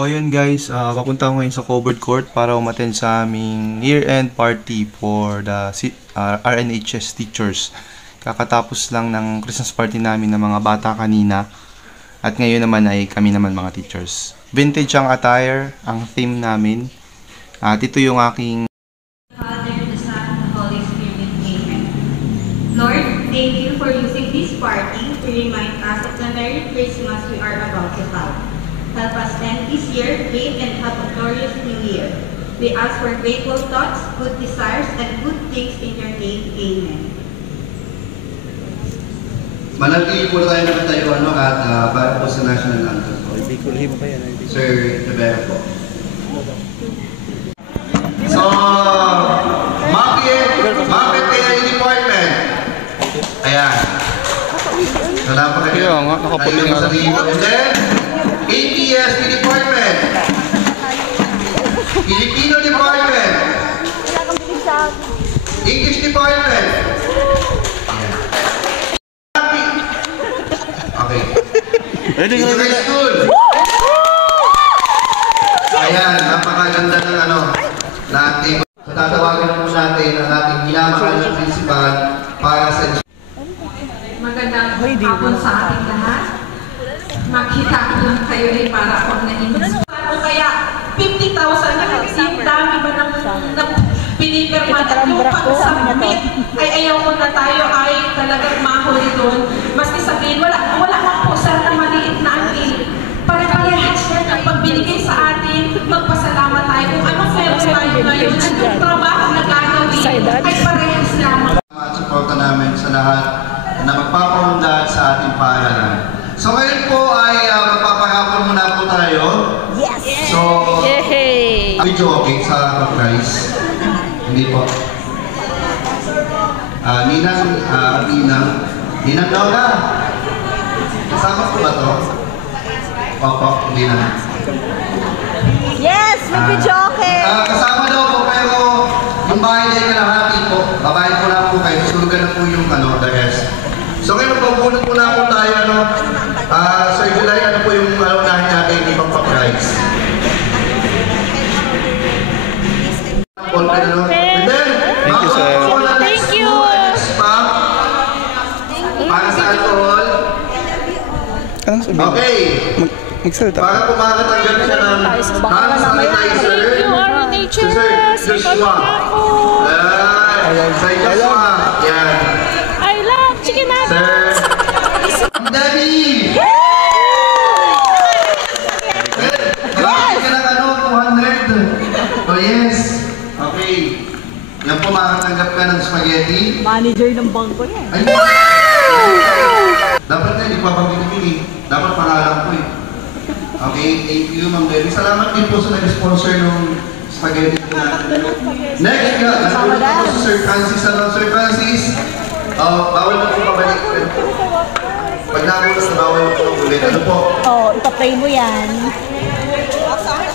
So ayun guys, papunta ako ngayon sa covered court para umattend sa aming year-end party for the RNHS teachers. Kakatapos lang ng Christmas party namin ng mga bata kanina at ngayon naman ay kami naman mga teachers. Vintage ang attire, ang theme namin. At ito yung aking Father, the Son, the Holy Spirit. Amen. Lord, thank you for using this party to remind us of the Merry Christmas we are about to have. Help us end this year great and have a glorious new year. We ask for grateful thoughts, good desires, and good things in your name. Amen. Manatili po tayo nakatayo at para po sa national anthem. Sir Rivera po. So, Mapit Kaya Department. Ayan. So, napakaganda. Kaya nga, nakaputi nga lang. And then, ATS Department. Filipino Department. English Department. Okay. English School. Ayan, napakaganda ng natin. So, tatawagan na po natin ang ating minamahal na principal para sa... Magandang hapon sa ating lahat. Makita ko lang kayo ay para akong nainis. O kaya 50,000 na kasi yung dami ba ng pinipirma at yung pag-submit ay ayaw ko na tayo ay talagang mahuli doon. Maski sabihin, wala lang po sana maliit na ang pare-parehas yan ang pagbinigay sa atin, magpasalamat tayo kung anong meron tayo ngayon at yung trabaho na gagawin ay parehas lamang. At suporta namin sa lahat na magpapaundan sa ating paaralan. So ngayon po ay magpapahapon muna po tayo. Yes! So, video okay sa price. Hindi po. Ninang Lola. Kasama po ba to? Opo, hindi na. Yes! May video okay! Kasama daw po pero yung bahay na kalahati po. Babae po na po kayo. Sulugan na po yung the rest. So ngayon pabunod po na po tayo Sir July, ano po yung unahin natin ibang pa-price? And then, thank you sir. Thank you! Para sa alcohol. Anong sabihin? Okay. Magsalita. Para po makakatanggap siya ng hand sanitizer. Thank you, RNHS! Sir Joshua. Sir Joshua. Yan. I love chicken nuggets! Sir Debbie! Nalaki ka ng 200. Oh yes. Okay. Yan po makakatanggap ka ng spaghetti. Manager ng bangko niya. Ay! Dapat na, hindi pa pag-ibili. Dapat pangalan ko eh. Okay, thank you, Ma'am Debbie. Salamat din po sa nag-sponsor ng spaghetti natin. Next, nandun po si Sir Francis. Sir Francis, bawal na po pabalik. Pag nakulas na bawal na po ulit. Ano po? Ipapray mo yan.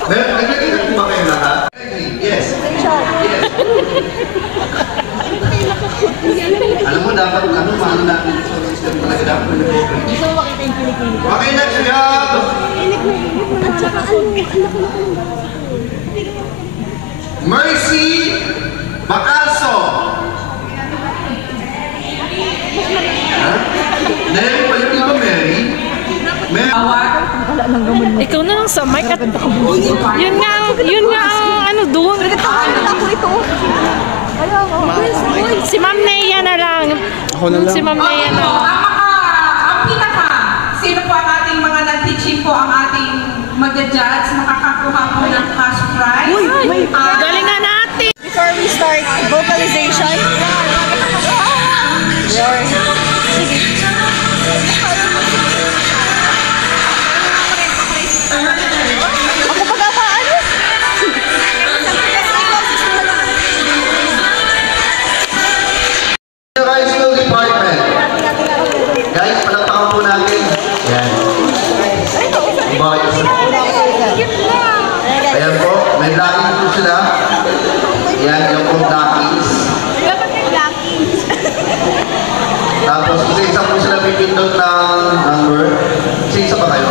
Naglagay na po ba kayo lahat? Yes. Alam mo, dapat maano natin sa system talaga dapat nag-open. Gusto mo makita yung kilikili ko? Okay, next we have Mercy Bacalso. Mary pa yung iba, Mary? Ikaw na lang sa mic at yun nga ang doon. Si Ma'am Neya na lang. Ako na lang. Si Ma'am Neya na lang. Ang pinaka, sino po ang ating mga nag-teaching po ang ating mag-judge, makakakuha po ng cash prize. Galingan natin! Before we start vocalization, ako pagkapaan? High School Department. Guys, palakpakan po natin. Yan. Ayan po, may locking po sila. Yan, yung pong lockings. Tapos, isa po sila pipindot ng number. Isa ba kayo?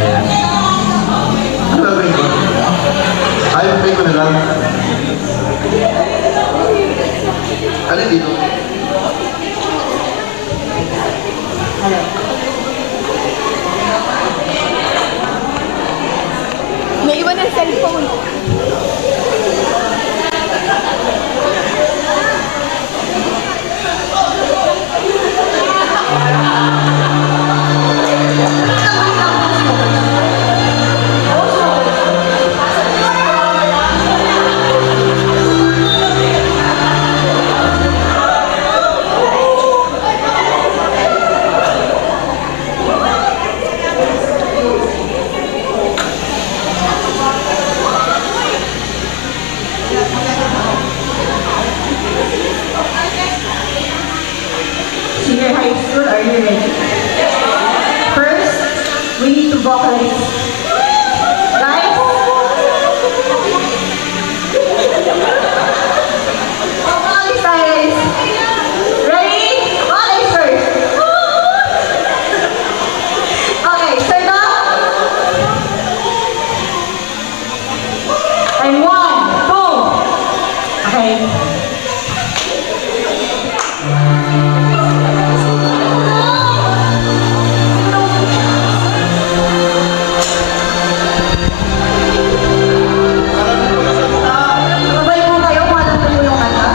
Ayan. ka na lang. Alin dito? May iwan ng cellphone. Senior high school, are you ready? First, we need to vocalize. Guys? Vocalize, guys. Ready? Vocalize first. Okay, start off. And 1, 2. Okay. Sabay po kayo kung alam po yung kanta.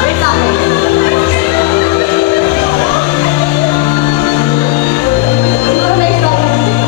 Wait lang. Synchronize lang.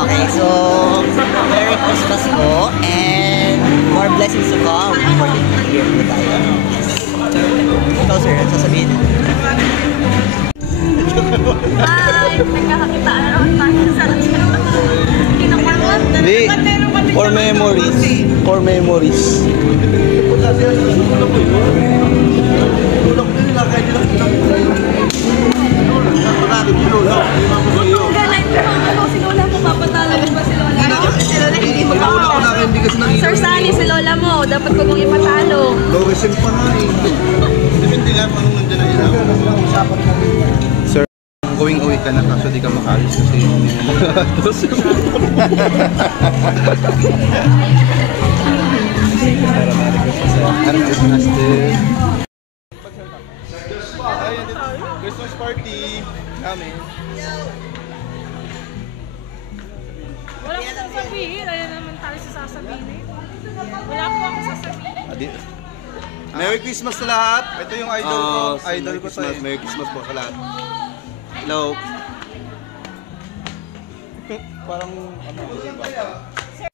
Okay, so Merry Christmas po and more blessings to come for the new year po tayo. Yes. Ikaw sir, ano sasabihin? Bye! Nagkakakitaan na naman tayo sa kinakarot. Hindi. For memories. For memories. Si Lola mo, papatalo mo ba si Lola mo? Si Lola hindi mo Sir Sunny, si Lola mo, dapat ko mong ipatalo. Logism pa nga eh. Depende lang anong nandiyan na ilaw. Sir, going away ka na kaso di ka makalis kasi Christmas party namin. Wala ko sasabihin, ayaw naman tayo sasabihin. Wala po ako sasabihin. Merry Christmas sa lahat. Ito yung idol ko. Idol ko to eh. Merry Christmas po sa lahat. Hello. Parang ano,